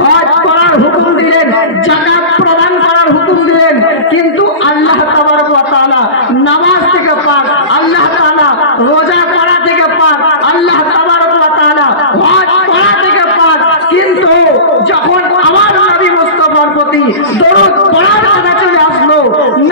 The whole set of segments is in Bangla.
হজ করার হুকুম দিলেন, যাকাত প্রদান করার হুকুম দিলেন, কিন্তু আল্লাহ তাবারক ওয়া তাআলা নামাজ থেকে পাক, আল্লাহ তাআলা রোজা করা থেকে পাক, আল্লাহ তাবারক ওয়া তাআলা হজ করা থেকে পাক। কিন্তু যখন আমার নবী মুস্তাফার প্রতি দরুদ পড়ার কথা চলে আসলো,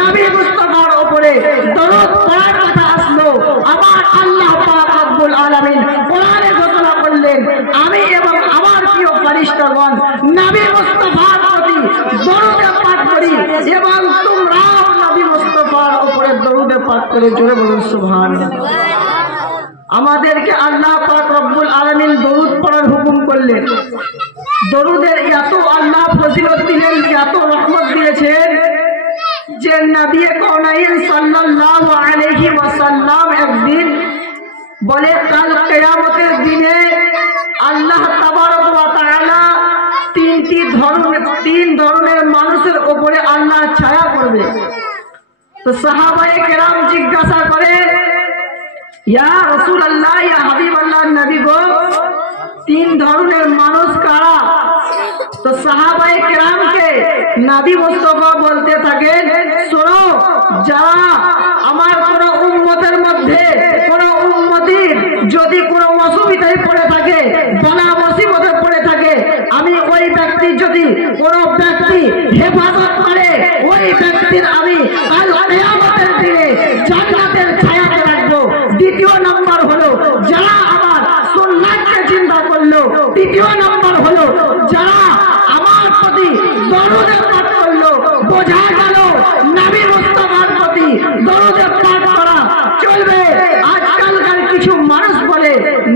নবী মুস্তাফার উপরে দরুদ পড়ার কথা আসলো, আমার আল্লাহ পাক রব্বুল আলামিন কোরআনে ঘোষণা করলেন, আমি এবং আমার প্রিয় ফেরেশতাগণ নবী মুস্তাফার প্রতি দরুদ পাঠ করি এবং তোমরাও নবী মুস্তাফার উপরে দরুদ পাঠ করে জোরে বলুন সুবহানাল্লাহ। আমাদেরকে আল্লাহ পাক রব্বুল আলামিন দরুদ পড়ার হুকুম করলেন। দরুদের এত আল্লাহ ফজিলত দিলেন, এত রহমত দিয়েছেন যে নবী কাউনাইন সাল্লাল্লাহু আলাইহি ওয়াসাল্লাম একদিন বলে, কাল কিয়ামতের দিনে আল্লাহ তাবারক ওয়া তাআলা তিন ধরনের মানুষের উপরে আল্লাহ ছায়া করবে। তো সাহাবায়ে কেরাম জিজ্ঞাসা করে, ইয়া রাসূলুল্লাহ, ইয়া হাবিবাল্লাহ, নবী গো, তিন ধরনের মানুষ কারা? তো সাহাবায়ে কেরামকে নবী মুস্তাফা বলতে থাকেন, শোনো, যারা আমার কোন উম্মতের মধ্যে কোন উম্মতি যদি কোনো অসুবিধায় পড়ে থাকে, বালা মুসিবতে পড়ে থাকে, আমি ওই ব্যক্তি যদি কোনো ব্যক্তি হেফাজত করে, ওই ব্যক্তির আমি কাল কিয়ামতের দিনে জান্নাতের ছায়াতে রাখবো। দ্বিতীয় নম্বর হলো যারা আমার সুন্নাতকে জিন্দা করলো। তৃতীয় নম্বর হলো যারা আমার প্রতি দরুদ পাঠ করলো। বোঝা গেল নবী মুস্তাফার প্রতি দরুদ পাঠ করা চলবে। আজকালকার কিছু মানুষ বলে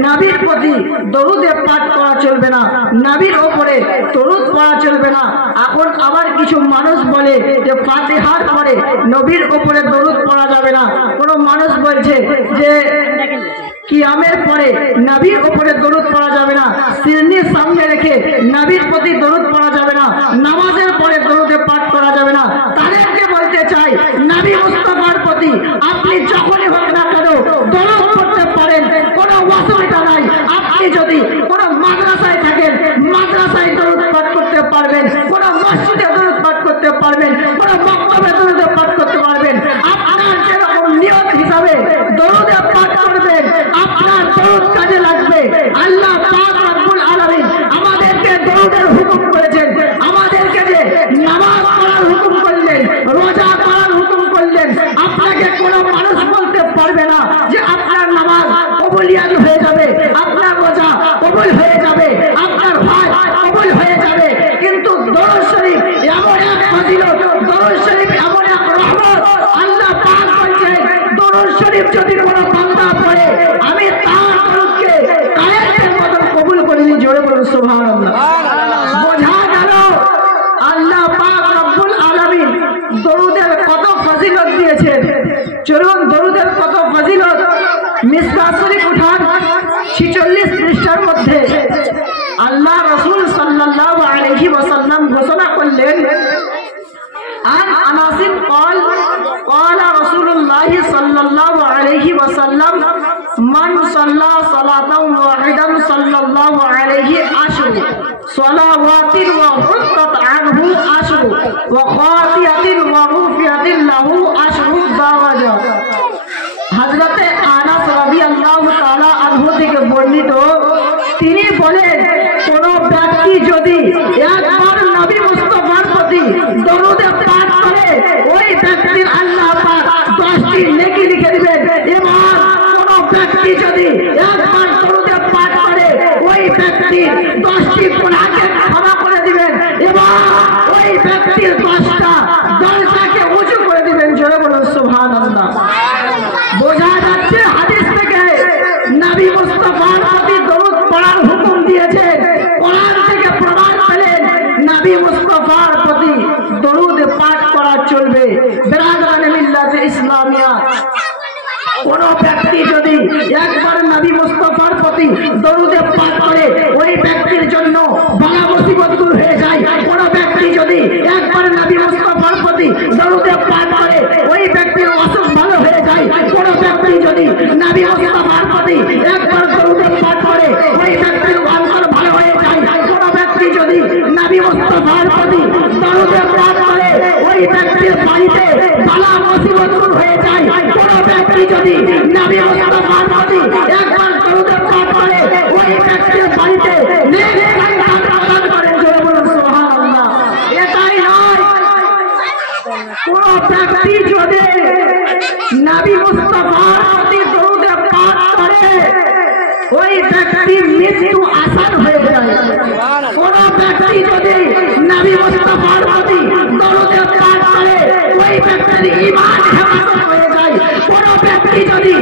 নবীর প্রতি দরুদ পাঠ করা চলবে না, নবীর উপরে দরুদ পড়া চলবে না। এখন আবার কিছু মানুষ বলে যে ফাতিহার পরে নবীর উপরে দরুদ পড়া যাবে না। কোন মানুষ বলছে যে কিয়ামের পরে নবীর উপরে দরুদ পড়া যাবে না, সিরনির সামনে রেখে নবীর প্রতি দরুদ পড়া যাবে না, নামাজের পরে দরুদে পাঠ করা যাবে না। তাদেরকে বলতে চাই, নবী মুস্তাফার প্রতি আপনি যখনই হোক না কেন দরুদ পড়তে পারেন, কোনো অসুবিধা নাই। আপনি যদি কোনো মাদ্রাসায় থাকেন, মাদ্রাসায় দরুদ পাঠ করতে পারবেন, কোনো মসজিদে দরুদ পাঠ করতে পারবেন, কোনো মক্তবে দরুদ পাঠ করতে পারবেন। আপনার যেরকম নিয়ত হিসাবে দরুদ পাঠ করবেন, আপনার দরুদ কাজে লাগবে। আল্লাহ পাক রব্বুল আলামিন আমাদেরকে দরুদের হুকুম করেছেন, আমাদেরকে যে নামাজ পড়ার হুকুম করলেন, রোজা করার হুকুম করলেন। আপনাকে কোনো মানুষ বলতে পারবে না যে আপনার নামাজ কবুলিয়াত হয়ে যাবে, আপনার রোজা কবুল হয়ে যাবে, আপনার হজ কবুল হয়ে যাবে। কিন্তু দরুদ শরীফ এমন এক ফজিলত, দরুদ শরীফ এমন এক রহমত। আল্লাহ পাক বলেন, দরুদ শরীফ যদি কোনো বান্দা পড়ে, আমি তার দরুদকে কায়েতের মতো কবুল করে দিই। জোরে বলুন সুবহানাল্লাহ। বোঝা গেল আল্লাহ পাক রব্বুল আলামিন দরুদের কত ফজিলত দিয়েছেন। চলুন দরুদের কত ফজিলত মিসকাত শরীফ উঠান, 46 পৃষ্ঠার মধ্যে আল্লাহ রাসূল সাল্লাল্লাহু আলাইহি ওয়াসাল্লাম ঘোষণা করলেন, عن أنس قال قال رسول الله صلى الله عليه وسلم من صلى صلاة واحدا صلى الله عليه عشر صلوات وحطت عنه عشر وخاطئة ورفعت له عشر درجات। হযরত আনাস রাদিয়াল্লাহু তাআলা আনহু থেকে বর্ণিত, তিনি বলেন, কোন ব্যক্তি যদি একবার নবী মুস্তাফার প্রতি দরুদ পাঠ করে, ওই ব্যক্তির আল্লাহ পাক 10টি নেকি লিখে দিবেন। এবং কোন ব্যক্তি যদি একবার দরুদ পাঠ করে, ওই ব্যক্তির 10টি গুনাহকে ক্ষমা করে দিবেন এবং ওই ব্যক্তির 10টা দরজাকে উঁচু করে দিবেন। জোরে বলুন সুবহানাল্লাহ। বোঝা যাচ্ছে হাদিস থেকে নবী মুস্তাফার প্রতি দরুদ পড়ার হুকুম দিয়েছে। কোরআন থেকে প্রমাণ পেলেন নবী মুস্তাফার প্রতি দরুদ পাঠ করা চলবে। বিরাদরানে মিল্লাতে ইসলামিয়া, কোন ব্যক্তি যদি একবার নবী মুস্তাফার প্রতি দরুদ পাঠ করে, ওই ব্যক্তির জন্য বালা মুসিবত দূর হয়ে যায়। কোন ব্যক্তি যদি একবার নবী মুস্তাফার প্রতি দরুদ পাঠ করে, ওই ব্যক্তির অসুখ ভালো হয়ে যায়। কোন ব্যক্তি যদি নবী মুস্তাফার প্রতি একবার দরুদ পাঠ করে, ওই ব্যক্তির অন্তর ভালো হয়ে যায়। কোন ব্যক্তি যদি মুসিবত হয়ে যায়। কোন ব্যক্তি যদি নবী মুস্তাফার প্রতি একবার দরুদ পাঠ করে ওই ব্যক্তির বাড়িতে নেক সন্তান প্রদান করেন। জোরে বলুন সুবহানাল্লাহ। এটাই নয়, কোন ব্যক্তি যদি নবী মুস্তাফার প্রতি দরুদ পাঠ করে ওই ব্যক্তির মৃত্যু আসান হয়ে যায়। কোন ব্যক্তি যদি নবী মুস্তাফার প্রতি দরুদ পাঠ করে ওই ব্যক্তির ঈমান হেফাজত হয়ে যায়। কোন ব্যক্তি যদি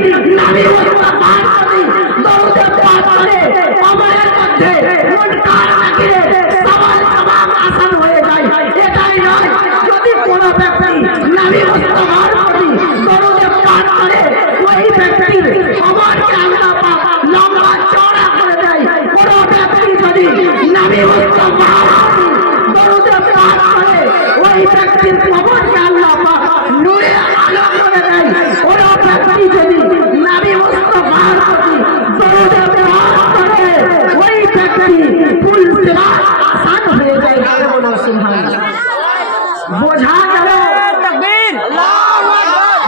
নবী মুস্তাফার প্রতি দরুদ পাঠ করে কবরের মধ্যে মুনকার নাকিরের সওয়াল জবাব আসান হয়ে যায়। এটাই নয়, যদি কোন ব্যক্তি নবী মুস্তাফার প্রতি দরুদ পাঠ করে ওই ব্যক্তির কবরকে আল্লাহ পাক লম্বা চওড়া করে দেয়। কোন ব্যক্তি যদি নবী মুস্তাফার প্রতি দরুদ পাঠ করে ওই ব্যক্তির কবরকে আল্লাহ পাক নূরে আলো করে দেয়। কোন ব্যক্তি যদি নবী মুস্তাফার প্রতি দরুদ পাঠ করে ওই ব্যক্তি ফুল সিরাত আসান হয়ে যায়। সুবহানাল্লাহ। বোঝা গেল? तकबीर,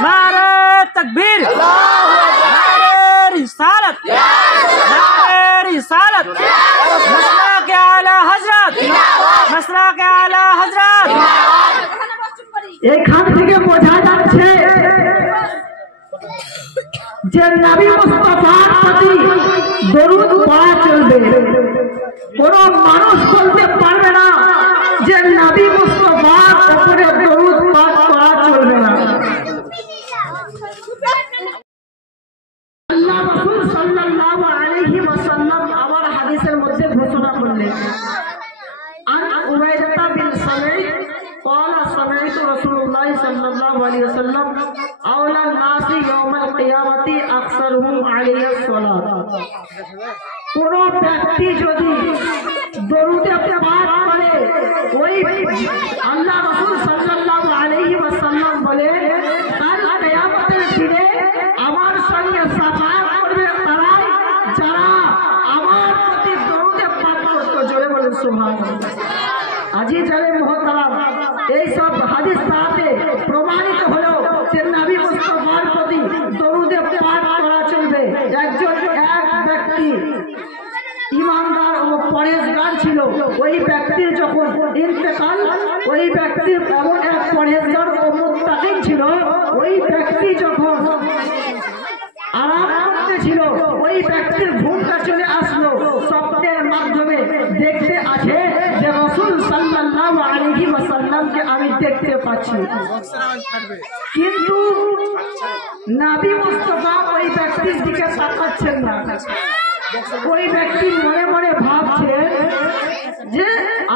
नारे तकबीर, नारे रिसालत, नारे रिसालत, मसला के आला हजरत, मसला के आला हजरत। এখান থেকে বোঝা যাচ্ছে যে নবী মুস্তাফার প্রতি দরুদ পড়া চলবে। কোন মানুষ বলতে পারবে না যে নবী মুস্তাফার উপরে দরুদ পাঠ করা চলবে না। আল্লাহ রাসূল সাল্লাল্লাহু আলাইহি ওয়াসাল্লাম আবার হাদিসের মধ্যে ঘোষণা করলেন, আন উবাইদা বিন সামিত قال سمعت رسول الله صلى الله عليه وسلم اولى الناس يوم القيامه اكثرهم عليه الصلاه। কোন ব্যক্তি যদি দরুদ পাঠ করে ওই আল্লাহ রাসূল সাল্লাল্লাহু আলাইহি ওয়াসাল্লাম বলে কাল কিয়ামতের দিনে আমার সঙ্গে সাফাত করবে তারাই যারা আমার প্রতি দরুদ পাঠ করত। জোরে বলুন সুবহানাল্লাহ। আজি জানে মুহতারাম, এই সব হাদিস তাতে প্রমাণিত হলো যে নবী মুস্তাফার প্রতি দরুদ পাঠ করা চলবে। একজন এক ব্যক্তি ইমানদার ও পরেজগার ছিল, ওই ব্যক্তির যখন ইন্তেকাল, ওই ব্যক্তির এমন এক পরেজগার ও মুত্তাকি ছিল, ওই ব্যক্তি যখন আরাম করতে ছিল ওই ব্যক্তির ঘুমটা চলে আসলো। স্বপ্নের মাধ্যমে দেখতে আছে যে রাসূল সাল্লাল্লাহু আলাইহি ওয়াসাল্লামকে আমি দেখতে পাচ্ছি, কিন্তু নবী মুস্তাফা ওই ব্যক্তির দিকে তাকাচ্ছেন না। ওই ব্যক্তি মনে মনে ভাবছে যে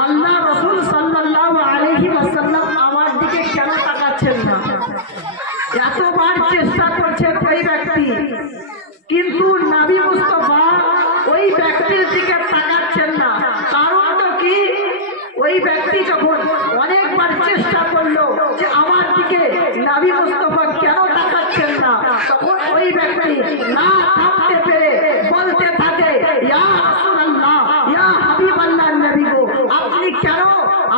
আল্লাহ রাসূল সাল্লাল্লাহু আলাইহি ওয়াসাল্লাম আমার দিকে কেন তাকাচ্ছেন না। এতবার চেষ্টা করছেন ওই ব্যক্তি, কিন্তু নবী মুস্তাফা ওই ব্যক্তির দিকে তাকাচ্ছেন না। কারণটা কি? ওই ব্যক্তি যখন অনেকবার চেষ্টা করলো যে আমার দিকে নবী মুস্তাফা কেন তাকাচ্ছেন না, তখন ওই ব্যক্তি না থামতে পেরে বলতে থাকে, ইয়া রাসূলুল্লাহ, ইয়া হাবিবাল্লাহ, নবী গো, আপনি কেন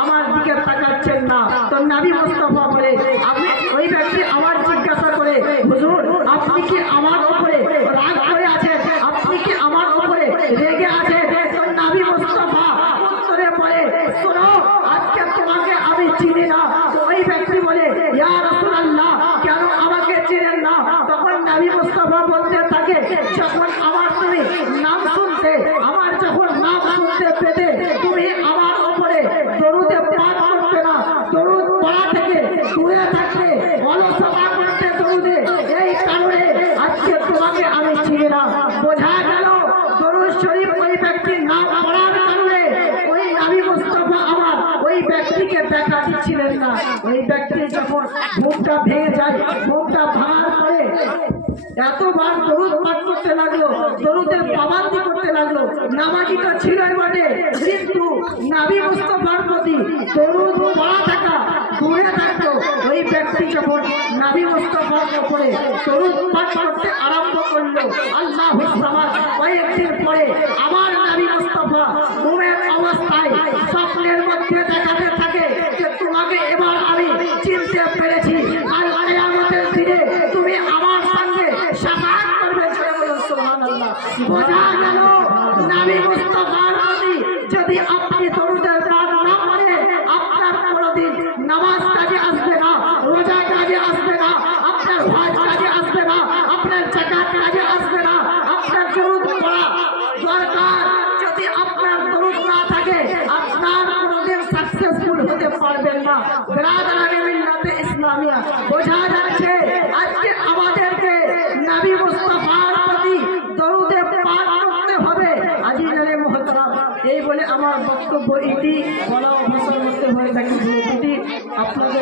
আমার দিকে তাকাচ্ছেন না? তো নবী মুস্তাফা বলে, আপনি ওই ব্যক্তি আমার জিজ্ঞাসা করে, হুজুর আপনি কি আমার উপরে রাগ করে আছেন? আপনি কি আমার উপরে রেগে আছেন? তো নবী মুস্তাফা উত্তরে বলে, শোনো, আজকে তোমাকে আমি চিনি না। তো ওই ব্যক্তি বলে, ইয়া রাসূলুল্লাহ, কেন আমাকে চিনেন না? তখন নবী মুস্তাফা বলতে থাকে, যখন আমার তুমি নাম শুনতে, আমার যখন নাম শুনতে পেতে তুমি আমার উপরে দরুদে পাঠ করতে না, দরুদ পড়া থেকে দূরে থাকতে, অলসতা করতে দরুদে, এই কারণে আজকে তোমাকে আমি চিনি না। বোঝা গেল দরুদ শরীফ ওই ব্যক্তির নাম পড়ার কারণে ওই নবী মুস্তাফা আমার ওই ব্যক্তিকে দেখা দিচ্ছিলেন না। ওই ব্যক্তি যখন ঘুমটা ভেঙে যায়, ঘুমটা ভাঙার পরে এতবার দরুদ পাঠ করতে লাগলো, দরুদের পাবন্দি করতে লাগলো। নামাজি তো ছিলই বটে, কিন্তু নবী মুস্তাফার প্রতি দরুদ পড়া থাকা দূরে থাকতো। ওই ব্যক্তি যখন নবী মুস্তাফার উপরে দরুদ পাঠ করতে আরম্ভ করলো, আল্লাহুস সামাদ, কয়েকদিন পরে আমার নবী মুস্তাফা ঘুমের অবস্থায় স্বপ্নের মধ্যে দেখাতে থাকে যে তোমাকে এবার আমি চিনতে পেরেছি। আর কিয়ামতের আসবে না, রোজা কাজে আসবে না, আপনার হজ কাজে আসবে না, আপনার যাকাত কাজে আসবে না, আপনার দরুদ পড়া দরকার। যদি আপনার দরুদ না থাকে আপনার কোনোদিন সাকসেসফুল হতে পারবেন না। বিরাদরানে মিল্লাতে ইসলামিয়া, বোঝা যাচ্ছে আজকে আমাদেরকে নবী মুস্তাফার প্রতি দরুদে পাক করতে হবে। আজিজানে মুহতারাম, এই বলে আমার বক্তব্য এটি বলা অবসর করতে হয় নাকি আপনাদের